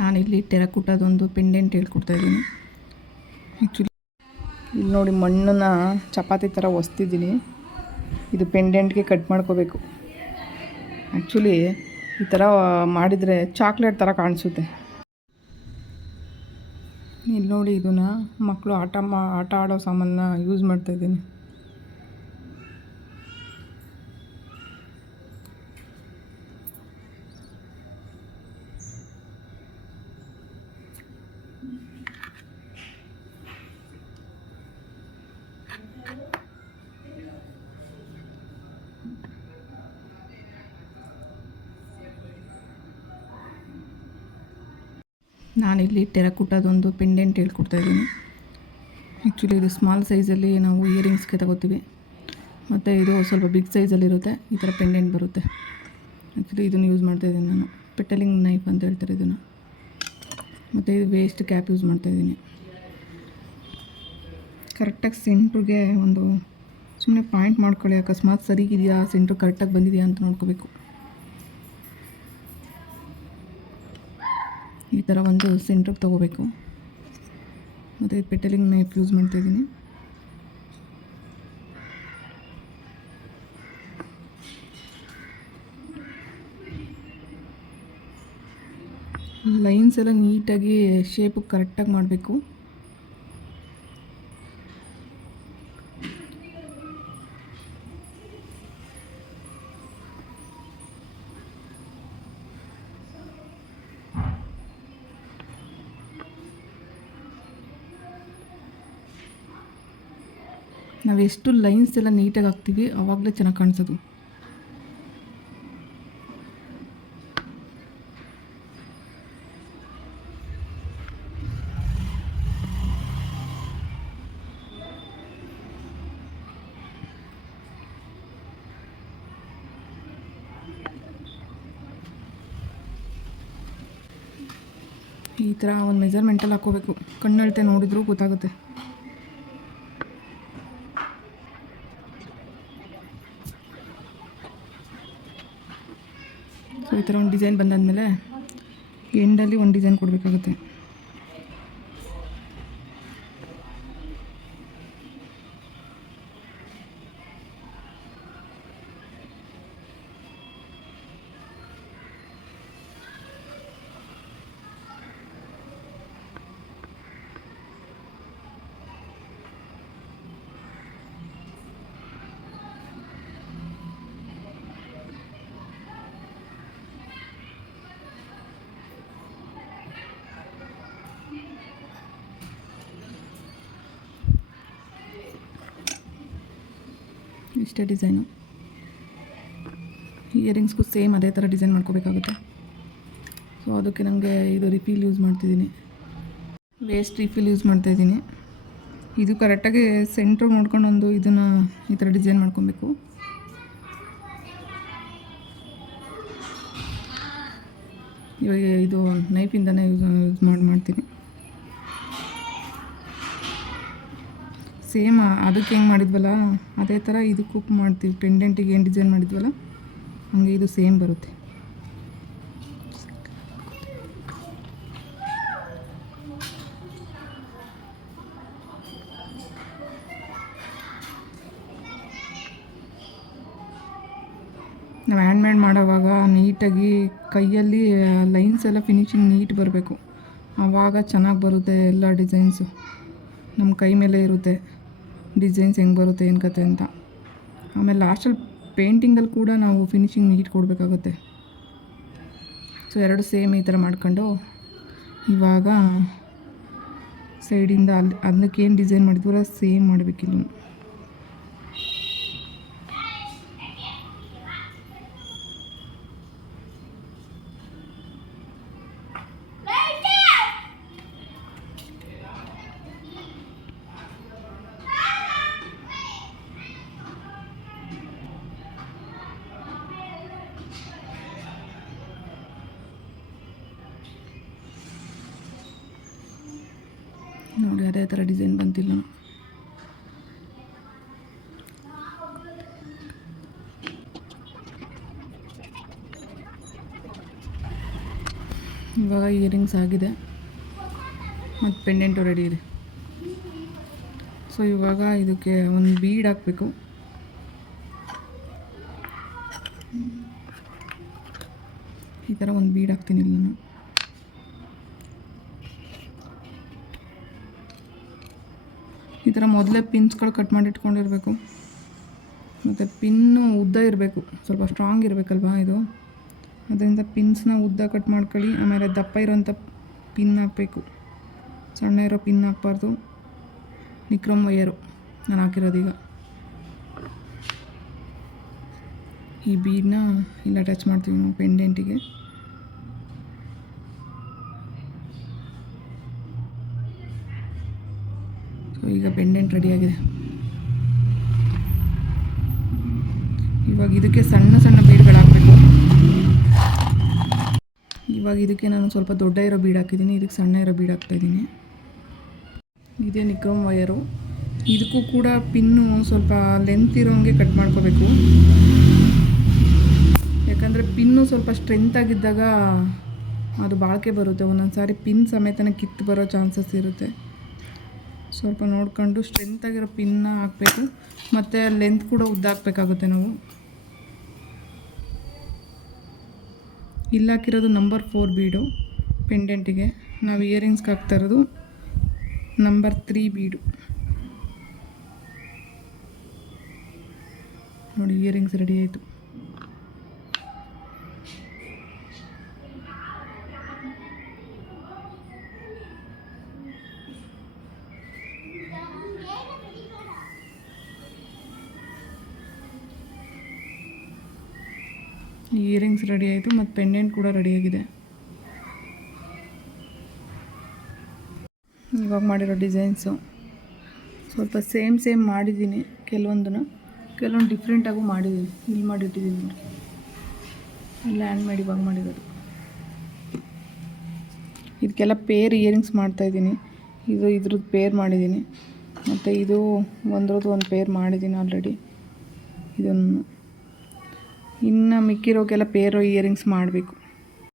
ನಾನಿಲ್ಲಿ ಟೆರಕುಟದೊಂದು ಪೆಂಡೆಂಟ್ ಹೇಳ್ಕೊಡ್ತಾ ಇದ್ದೀನಿ. ಆ್ಯಕ್ಚುಲಿ ಇಲ್ಲಿ ನೋಡಿ ಮಣ್ಣನ್ನು ಚಪಾತಿ ಥರ ಒಸ್ತಿದ್ದೀನಿ. ಇದು ಪೆಂಡೆಂಟ್ಗೆ ಕಟ್ ಮಾಡ್ಕೋಬೇಕು. ಆ್ಯಕ್ಚುಲಿ ಈ ಥರ ಮಾಡಿದರೆ ಚಾಕ್ಲೇಟ್ ಥರ ಕಾಣಿಸುತ್ತೆ. ಇಲ್ಲಿ ನೋಡಿ ಇದನ್ನು ಮಕ್ಕಳು ಆಟ ಮಾ, ಆಟ ಆಡೋ ಸಾಮಾನನ್ನ ಯೂಸ್ ಮಾಡ್ತಾಯಿದ್ದೀನಿ ನಾನಿಲ್ಲಿ ಟೆರಕುಟದೊಂದು ಪೆಂಡೆಂಟ್ ಹೇಳ್ಕೊಡ್ತಾ ಇದ್ದೀನಿ. ಆ್ಯಕ್ಚುಲಿ ಇದು ಸ್ಮಾಲ್ ಸೈಜಲ್ಲಿ ನಾವು ಇಯರಿಂಗ್ಸ್ಗೆ ತಗೋತೀವಿ. ಮತ್ತು ಇದು ಸ್ವಲ್ಪ ಬಿಗ್ ಸೈಜಲ್ಲಿರುತ್ತೆ ಈ ಥರ ಪೆಂಡೆಂಟ್ ಬರುತ್ತೆ. ಆ್ಯಕ್ಚುಲಿ ಇದನ್ನು ಯೂಸ್ ಮಾಡ್ತಾ ಇದ್ದೀನಿ ನಾನು. ಪೆಟಲಿಂಗ್ ನೈಫ್ ಅಂತ ಹೇಳ್ತಾರೆ ಇದನ್ನು. ಮತ್ತು ಇದು ವೇಸ್ಟ್ ಕ್ಯಾಪ್ ಯೂಸ್ ಮಾಡ್ತಾ ಇದ್ದೀನಿ. ಕರೆಕ್ಟಾಗಿ ಸೆಂಟ್ರಿಗೆ ಒಂದು ಸುಮ್ಮನೆ ಪಾಯಿಂಟ್ ಮಾಡ್ಕೊಳ್ಳಿ. ಅಕಸ್ಮಾತ್ ಸರಿಗಿದೆಯಾ? ಸೆಂಟ್ರ್ ಕರೆಕ್ಟಾಗಿ ಬಂದಿದೆಯಾ ಅಂತ ನೋಡ್ಕೋಬೇಕು. ಈ ಥರ ಒಂದು ಸೆಂಟ್ರಿಗೆ ತೊಗೋಬೇಕು. ಮತ್ತು ಪೆಟಲಿಂಗ್ ನೈಫ್ ಯೂಸ್ ಮಾಡ್ತಾಯಿದ್ದೀನಿ ಲೈನ್ಸ್ ಎಲ್ಲ ನೀಟಾಗಿ ಶೇಪ್ ಕರೆಕ್ಟಾಗಿ ಮಾಡಬೇಕು. ನಾವು ಎಷ್ಟು ಲೈನ್ಸ್ ಎಲ್ಲ ನೀಟಾಗಿ ಹಾಕ್ತೀವಿ ಆವಾಗಲೇ ಚೆನ್ನಾಗಿ ಕಾಣಿಸೋದು. ಈ ಥರ ಒಂದು ಮೆಜರ್ಮೆಂಟಲ್ಲಿ ಹಾಕೋಬೇಕು ಕಣ್ಣಳ್ತೆ ನೋಡಿದ್ರೂ ಗೊತ್ತಾಗುತ್ತೆ. ಸೊ ಈ ಥರ ಒಂದು ಡಿಸೈನ್ ಬಂದಾದಮೇಲೆ ಎಂಡಲ್ಲಿ ಒಂದು ಡಿಸೈನ್ ಕೊಡಬೇಕಾಗುತ್ತೆ. ಇಷ್ಟೇ ಡಿಸೈನು. ಇಯರಿಂಗ್ಸ್ಗೂ ಸೇಮ್ ಅದೇ ಥರ ಡಿಸೈನ್ ಮಾಡ್ಕೋಬೇಕಾಗುತ್ತೆ. ಸೊ ಅದಕ್ಕೆ ನನಗೆ ಇದು ರಿಪೀಲ್ ಯೂಸ್ ಮಾಡ್ತಿದ್ದೀನಿ. ವೇಸ್ಟ್ ರಿಫಿಲ್ ಯೂಸ್ ಮಾಡ್ತಾಯಿದ್ದೀನಿ ಇದು ಕರೆಕ್ಟಾಗಿ ಸೆಂಟ್ರ್ ನೋಡ್ಕೊಂಡು ಒಂದು ಇದನ್ನು ಈ ಥರ ಡಿಸೈನ್ ಮಾಡ್ಕೊಬೇಕು. ಇವಾಗ ಇದು ನೈಫಿಂದನೇ ಯೂಸ್ ಯೂಸ್ ಮಾಡಿ, ಮಾಡ್ತೀನಿ. ಸೇಮ್, ಅದಕ್ಕೆ ಹೆಂಗೆ ಮಾಡಿದ್ವಲ್ಲ, ಅದೇ ಥರ ಇದಕ್ಕೂ ಮಾಡ್ತೀವಿ ಪೆಂಡೆಂಟಿಗೆ ಏನು ಡಿಸೈನ್ ಮಾಡಿದ್ವಲ್ಲ, ಹಂಗೆ ಇದು ಸೇಮ್ ಬರುತ್ತೆ. ನಾವು ಹ್ಯಾಂಡ್ ಮೇಡ್ ಮಾಡೋವಾಗ ನೀಟಾಗಿ ಕೈಯಲ್ಲಿ ಲೈನ್ಸ್ ಎಲ್ಲ ಫಿನಿಶಿಂಗ್ ನೀಟ್ ಬರಬೇಕು. ಆವಾಗ ಚೆನ್ನಾಗಿ ಬರುತ್ತೆ ಎಲ್ಲ ಡಿಸೈನ್ಸು ನಮ್ಮ ಕೈ ಮೇಲೆ ಇರುತ್ತೆ. ಡಿಸೈನ್ಸ್ ಹೆಂಗೆ ಬರುತ್ತೆ ಏನು ಕತೆ ಅಂತ. ಆಮೇಲೆ ಲಾಸ್ಟಲ್ಲಿ ಪೇಂಟಿಂಗಲ್ಲಿ ಕೂಡ ನಾವು ಫಿನಿಶಿಂಗ್ ನೀಟ್ ಕೊಡಬೇಕಾಗುತ್ತೆ. ಸೊ ಎರಡು ಸೇಮ್ ಈ ಥರ ಮಾಡ್ಕೊಂಡು ಇವಾಗ ಸೈಡಿಂದ ಅಲ್ಲಿ ಅದಕ್ಕೆ ಏನು ಡಿಸೈನ್ ಮಾಡಿದ್ವಲ್ಲ, ಸೇಮ್ ಮಾಡಬೇಕಿಲ್ಲ ನೋಡಿ, ಅದೇ ಥರ ಡಿಸೈನ್ ಬಂತಿಲ್ಲ. ಇವಾಗ ಇಯರಿಂಗ್ಸ್ ಆಗಿದೆ. ಮತ್ತು ಪೆಂಡೆಂಟು ರೆಡಿ ಇದೆ. ಸೊ ಇವಾಗ ಇದಕ್ಕೆ ಒಂದು ಬೀಡ್ ಹಾಕಬೇಕು. ಈ ಥರ ಒಂದು ಬೀಡ್ ಹಾಕ್ತೀನಿ ನಾನು ಥರ ಮೊದಲೇ ಪಿನ್ಸ್ಗಳು ಕಟ್ ಮಾಡಿ ಇಟ್ಕೊಂಡಿರಬೇಕು ಮತ್ತು ಪಿನ್ನು ಉದ್ದ ಇರಬೇಕು. ಸ್ವಲ್ಪ ಸ್ಟ್ರಾಂಗ್ ಇರಬೇಕಲ್ವಾ ಇದು? ಅದರಿಂದ ಪಿನ್ಸ್ನ ಉದ್ದ ಕಟ್ ಮಾಡ್ಕೊಳ್ಳಿ. ಆಮೇಲೆ ದಪ್ಪ ಇರೋಂಥ ಪಿನ್ ಹಾಕಬೇಕು. ಸಣ್ಣ ಇರೋ ಪಿನ್ ಹಾಕ್ಬಾರ್ದು. ನಿಕ್ರಮ್ ವೈಯರು ನಾನು ಹಾಕಿರೋದೀಗ ಈ ಬೀಡನ್ನ ಇಲ್ಲಿ ಅಟ್ಯಾಚ್ ಮಾಡ್ತೀವಿ ನಾವು ಪೆಂಡೆಂಟಿಗೆ ಈಗ ಪೆಂಡೆಂಟ್ ರೆಡಿಯಾಗಿದೆ ಇವಾಗ ಇದಕ್ಕೆ ಸಣ್ಣ ಸಣ್ಣ ಬೀಡ್ಗಳು ಹಾಕಬೇಕು ಇವಾಗ ಇದಕ್ಕೆ ನಾನು ಸ್ವಲ್ಪ ದೊಡ್ಡ ಇರೋ ಬೀಡ್ ಹಾಕಿದ್ದೀನಿ. ಇದಕ್ಕೆ ಸಣ್ಣ ಇರೋ ಬೀಡ್ ಹಾಕ್ತಾಯಿದ್ದೀನಿ ಇದೇ ನಿಕ್ರೋಮ್ ವಯರು ಇದಕ್ಕೂ ಕೂಡ ಪಿನ್ನು ಸ್ವಲ್ಪ ಲೆಂತ್ ಇರೋಂಗೆ ಕಟ್ ಮಾಡ್ಕೋಬೇಕು. ಯಾಕಂದರೆ ಪಿನ್ನು ಸ್ವಲ್ಪ ಸ್ಟ್ರೆಂತ್ ಆಗಿದ್ದಾಗ ಅದು ಬಾಳಿಕೆ ಬರುತ್ತೆ. ಒಂದೊಂದು ಸಾರಿ ಪಿನ್ ಸಮೇತನೇ ಕಿತ್ತು ಬರೋ ಚಾನ್ಸಸ್ ಇರುತ್ತೆ. ಸ್ವಲ್ಪ ನೋಡ್ಕೊಂಡು ಸ್ಟ್ರೆಂತ್ ಆಗಿರೋ ಪಿನ್ನ ಹಾಕಬೇಕು. ಮತ್ತು ಲೆಂತ್ ಕೂಡ ಉದ್ದ ಹಾಕ್ಬೇಕಾಗುತ್ತೆ ನಾವು. ಇಲ್ಲಿ ಹಾಕಿರೋದು ನಂಬರ್ ಫೋರ್ ಬೀಡು ಪೆಂಡೆಂಟಿಗೆ ನಾವು ಇಯರಿಂಗ್ಸ್ಗೆ ಹಾಕ್ತಾ ಇರೋದು ನಂಬರ್ ತ್ರೀ ಬೀಡು ನೋಡಿ ಇಯರಿಂಗ್ಸ್ ರೆಡಿ ಆಯಿತು. ಇಯರಿಂಗ್ಸ್ ರೆಡಿ ಆಯಿತು ಮತ್ತು ಪೆಂಡೆಂಟ್ ಕೂಡ ರೆಡಿಯಾಗಿದೆ ಇವಾಗ ಮಾಡಿರೋ ಡಿಸೈನ್ಸು ಸ್ವಲ್ಪ ಸೇಮ್ ಸೇಮ್ ಮಾಡಿದ್ದೀನಿ ಕೆಲವೊಂದನ್ನು. ಕೆಲವೊಂದು ಡಿಫ್ರೆಂಟಾಗೂ ಮಾಡಿದ್ದೀನಿ ಇಲ್ಲಿ ಮಾಡಿಟ್ಟಿದ್ದೀನಿ ನೋಡಿ. ಎಲ್ಲ ಹ್ಯಾಂಡ್ ಮೇಡ್ ಇವಾಗ ಮಾಡಿರೋದು. ಇದಕ್ಕೆಲ್ಲ ಪೇರ್ ಇಯರಿಂಗ್ಸ್ ಮಾಡ್ತಾಯಿದ್ದೀನಿ ಇದು ಇದ್ರದ್ದು ಪೇರ್ ಮಾಡಿದ್ದೀನಿ. ಮತ್ತು ಇದು ಒಂದ್ರದ್ದು ಒಂದು ಪೇರ್ ಮಾಡಿದ್ದೀನಿ ಆಲ್ರೆಡಿ ಇದನ್ನು ಇನ್ನು ಮಿಕ್ಕಿರೋಕ್ಕೆಲ್ಲ ಪೇರು ಇಯರಿಂಗ್ಸ್ ಮಾಡಬೇಕು.